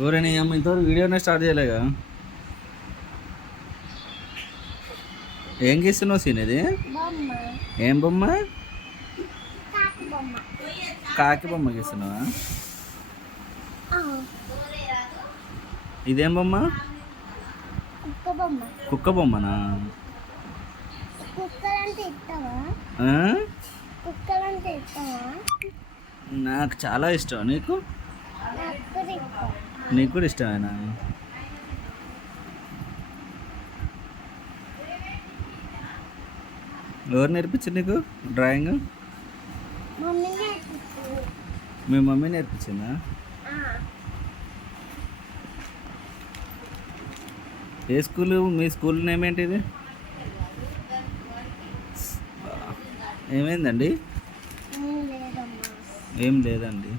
ఎవరైనా అమ్మ ఇంతవరకు వీడియోనే స్టార్ట్ చేయలేగా. ఏం గీస్తున్నావు సీన్ ఇది? ఏం బొమ్మ? కాకి బొమ్మ గీస్తున్నావా? ఇదేం బొమ్మ? కుక్క బొమ్మనా? నాకు చాలా ఇష్టం. నీకు? నీకు కూడా ఇష్టమేనా? ఎవరు నేర్పించింది నీకు డ్రాయింగ్? మీ మమ్మీ నేర్పించిందా? ఏ స్కూలు? మీ స్కూల్ నేమ్ ఏంటిది? ఏమైందండి? ఏం లేదండి.